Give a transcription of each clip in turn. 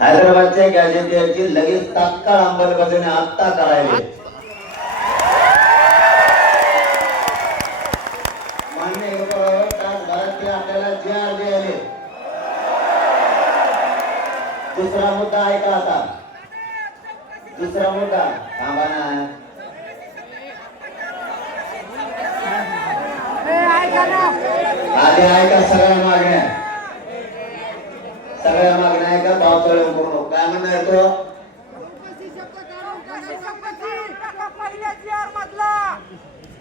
हैदराबादच्या गॅजेटियरची लगेच तात्काळ अंमलबजावणी आत्ता करायला मान्य बरोबर तासभरात ते आपल्याला जे आले आले दुसरा मुद्दा ऐका आता. दुसरा मुद्दा. थांबा ना. आधी ऐका सगळ्या मागण्या. सगळ्या पावसाळ्या करू काय म्हणणं येतो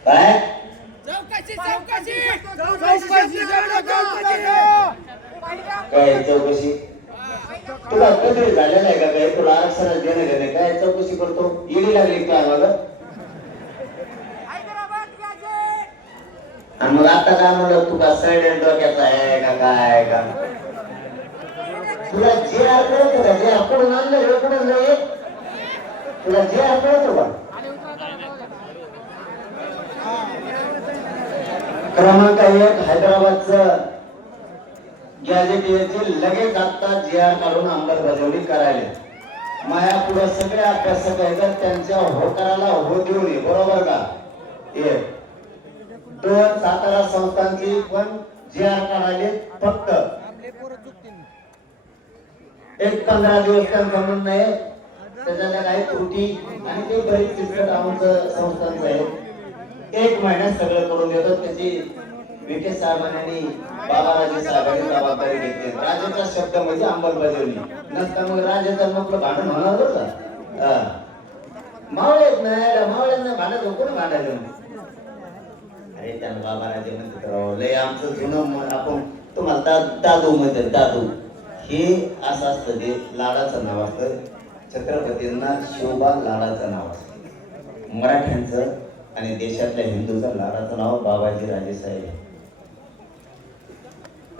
काय काय चौकशी? तुला कधी झालेलं आहे का काय? तुला आरक्षणात घेणं घेणे काय चौकशी करतो? ईडी लागली काय बघ आणि मग आता काय म्हणलं? तुला साईड डोक्याचा आहे का काय? का? तुला जे आठवत का जे आपण आणलं हे कुठं नाही तुला जे आठवत तुला क्रमांक एक हैदराबादचं येथील लगेच आता जी आर काढून अंमलबजावणी करायला. माया पुढे सगळे अभ्यासक आहेत त्यांच्या होकाराला हो देऊ ये बरोबर का? एक दोन सातारा संस्थांची पण जी आर काढायले फक्त. एक पंधरा दिवस त्यांचं म्हणणं आहे त्याच्यात काही त्रुटी आणि ते बरीच किचकट आमचं संस्थांचं आहे एक महिन्यात सगळं करून देतो. त्याची विखे साहेबांनी बाबाराजे साहेबांनी जबाबदारी घेतली. राजाचा शब्द म्हणजे अंमलबजावणी. नसता मग राजाचं आपलं भांडण होणार होत का? मावळेत नाही मावळ्यांना भांडायचं कोण भांडायचं अरे त्यानं बाबाराजे म्हणते तर लय आमचं जुनं आपण तुम्हाला दादू म्हणते दादू. हे असं असतं ते लाडाचं नाव असतं. छत्रपतींना शिवबा लाडाचं नाव असतं. मराठ्यांचं आणि देशातल्या हिंदूचं लाडाचं नाव बाबाजी राजेसाहेब साहेब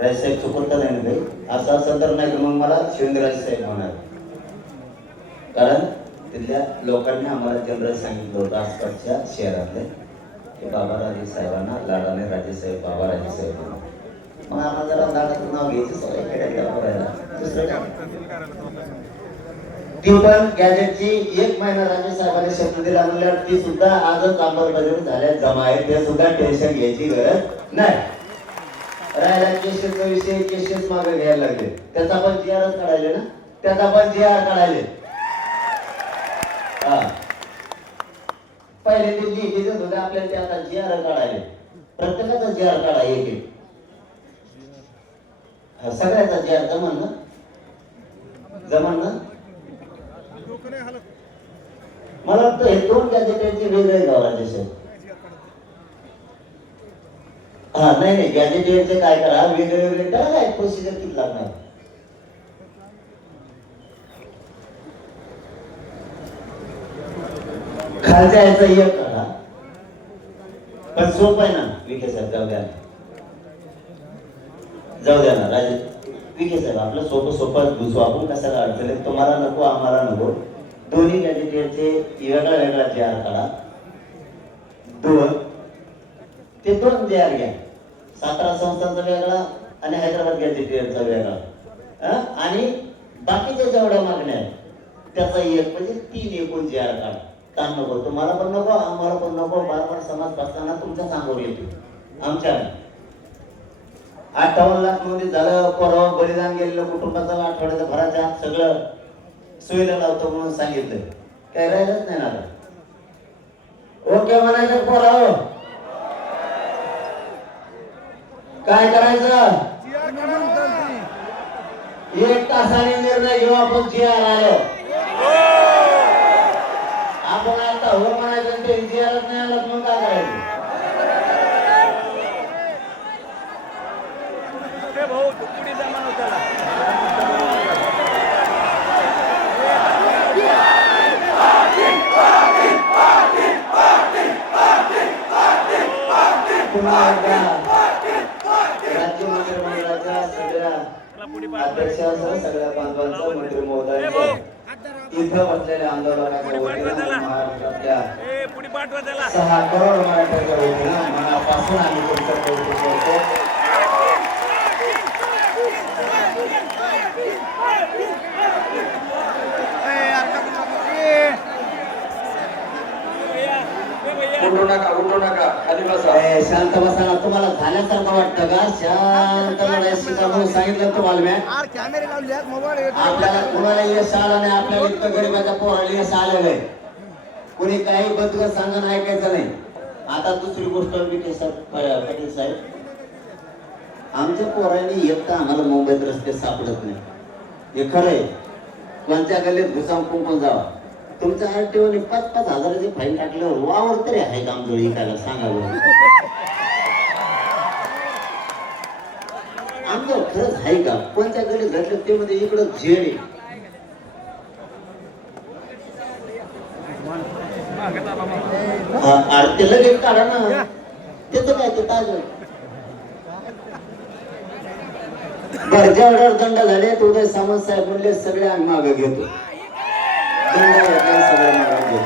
राजेसाहेब चुकवता नाही ना काही असं असं तर नाही मग मला शिवेंद्रराजे साहेब होणार. कारण तिथल्या लोकांनी आम्हाला जनरल सांगितलं होतं आसपासच्या शहरातले की बाबाराजे साहेबांना लाडाने राजेसाहेब बाबाराजे राजेसाहेब म्हणून. मग आम्हाला जरा लाडाचं नाव घ्यायचं सगळ्या खेड्यात करायला दुसरं गॅजेटची एक महिना राजे साहेबांनी शब्द दिला म्हणल्यावर ती सुद्धा आजच अंमलबजावणी झाल्या. जमा आहे ते सुद्धा टेन्शन घ्यायची गरज नाही. राहिला केसेसचा विषय केसेस मागे घ्यायला लागले. त्याचा पण जी आर काढायले ना? त्याचा पण जी आर काढायले. हा. पहिले ते जी देत होते आपल्याला ते आता जी आर काढायले. प्रत्येकाचा जी आर काढा एक एक सगळ्याचा जी आर जमा ना जमा ना मला वाटतं हे दोन गॅजेटचे वेगळे गाव राजेश हा नाही नाही गॅजेटियरचे काय करा वेगळे वेगळे काय प्रोसिजर किती लागणार? खालच्या याचा एक करा पण सोप आहे ना विखे साहेब जाऊ द्या. जाऊ द्या ना राजे विखे साहेब. आपलं सोपं सोपं दुसरं आपण कशाला अडचण तुम्हाला नको आम्हाला नको. दोन्ही गॅजेटियरचे वेगळा वेगळा तयार काढा दोन. ते दोन तयार घ्या. सातारा संस्थांचा वेगळा आणि हैदराबाद गॅजेटियरचा वेगळा. आणि बाकीच्या जेवढ्या मागण्या आहेत त्याचा एक म्हणजे तीन एकूण तयार काढा ताण नको. तुम्हाला पण नको आम्हाला पण नको. बार बार समाज बसताना तुमच्या सांगोर येतो. आमच्या अठ्ठावन्न लाखमध्ये झालं परवा बलिदान गेलेलं कुटुंबाचा आठवड्याचं भराच्या आत सगळं सोयीला लावतो म्हणून सांगितलं काय राहिलंच नाही ना ओके म्हणायचं पोराव काय करायचं? एक तासाने निर्णय घेऊ आपण जी आलो आपण आता हो म्हणायचं आणि ते जी आरच नाही आलं मग काय करायचं भाऊ पुढे जमा पुन्हा एकदा राज्य मंत्रिमंडळाच्या सगळ्या अध्यक्षासह सगळ्या बांधवांचं मंत्री महोदयांचं इथं बसलेल्या आंदोलनाच्या वतीनं आणि महाराष्ट्रातल्या ए पुढे पाठवा त्याला. सहा करोड मराठ्याच्या वतीनं मनापासून आम्ही तुमचं कौतुक करतो नका खाली बसा ए, शांत बसा तुम्हाला झाल्यासारखं वाटतं का? शांत म्हणून सांगितलं तुम्हाला मी. आपल्याला कुणाला यश आलं नाही? आपल्याला इतकं गरीबाच्या पोराला यश आलेलं आहे. कोणी काही बदल सांगणं ऐकायचं नाही. आता दुसरी गोष्ट विखे साहेब पाटील साहेब आमच्या पोरांनी येता आम्हाला मुंबईत रस्ते सापडत नाही. हे खरं आहे. कोणत्या गल्लीत घुसाम कुंकून जावा? तुमच्या आरटीओने पाच पाच हजाराची फाईन टाकल्यावर वावर तरी आहे का आमचं विकायला? सांगावं आमचं खरंच आहे का? कोणत्या गल्लीत घडलं ते मध्ये इकडं झेड आहे. हा, आरती लगेच काढा ना. त्याचं काय ते ताज? बर जेवढ्यावर दंड झाले तर उदय सामंत साहेब म्हणले सगळे आम्ही मागे घेतो दंड घेतला सगळे मागे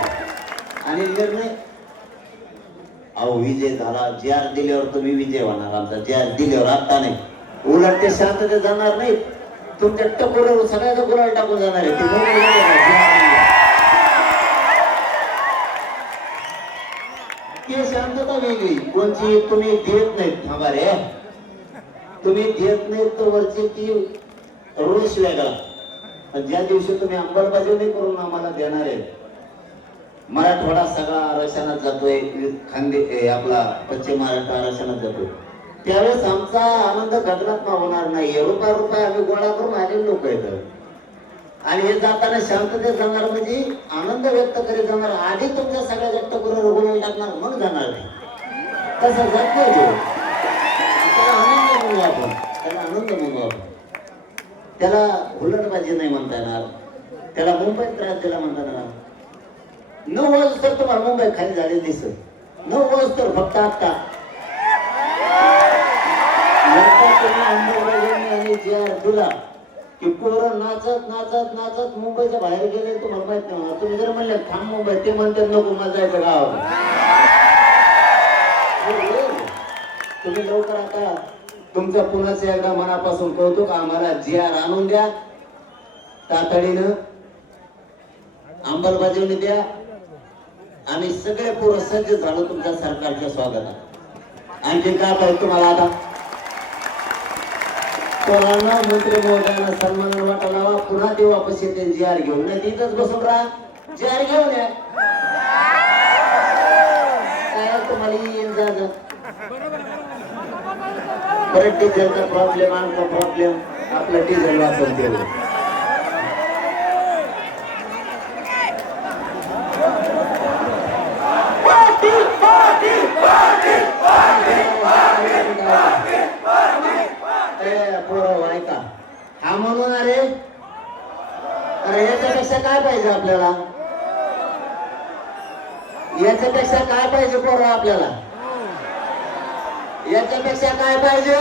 घेतो आणि निर्णय अहो विजय झाला जे आर दिल्यावर तुम्ही विजय होणार आमचा जे आर दिल्यावर आता नाही. उलट ते शांतते जाणार नाही तुमच्या टकोऱ्यावर सगळ्याचा गुलाल टाकून जाणार आहे ते शांतता वेगळी. कोणची तुम्ही देत नाहीत. थांबा रे. तुम्ही देत नाहीत तर वरची ती रोष वेगळा ज्या दिवशी तुम्ही अंमलबजावणी करून आम्हाला देणार आहे मराठवाडा सगळा आरक्षणात जातोय खांदे आपला पश्चिम महाराष्ट्र आरक्षणात जातोय. त्यावेळेस आमचा आनंद गगनात होणार नाही. रुपया रुपये आम्ही गोळा करून आलेले लोक आहेत. आणि हे जाताना शांततेत जाणार म्हणजे आनंद व्यक्त करीत जाणार. आधी तुमच्या सगळ्या व्यक्त करून रुग्ण टाकणार मग जाणार नाही तसं जात नाही त्याला आनंद म्हणू आपण त्याला आनंद म्हणू आपण. त्याला हुलटबाजी नाही म्हणता येणार. त्याला मुंबईत त्रास दिला म्हणता येणार. नऊ वाज तर तुम्हाला मुंबई खाली झाले दिसत नऊ वाज तर फक्त आता. तुला आणि की पोरं नाचत नाचत नाचत मुंबईच्या बाहेर गेले तुम्हाला माहीत नाही तुम्ही जर म्हणले थांब मुंबई ते म्हणतात नको माझा जायचं गाव तुम्ही लवकर आता तुमच्या पुन्हाच एकदा मनापासून कौतुक आम्हाला जी आर आणून द्या. तातडीनं अंमलबजावणी द्या. आम्ही सगळे पोरं सज्ज झालो तुमच्या सरकारच्या स्वागतात. आणखी काय पाहिजे तुम्हाला आता? पोरांना मंत्री महोदयांना सन्मान वाटा लावा पुन्हा ते वापस येते जी आर घेऊन. नाही तिथंच बसून राहा. जी आर घेऊन या. काय हो तुम्हाला येईल जा परत डिझेलचा प्रॉब्लेम आमचा प्रॉब्लेम आपलं डिझेल वापरते तेवढं ए, पोरं, ऐका हा म्हणून अरे अरे याच्यापेक्षा काय पाहिजे आपल्याला? याच्यापेक्षा काय पाहिजे पोरं आपल्याला? याच्यापेक्षा काय पाहिजे?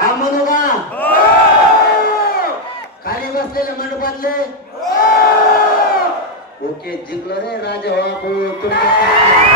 हा म्हणू का खाली बसलेले मंडपातले. ओके जिंकलो रे राजा बापू हो तुमच्या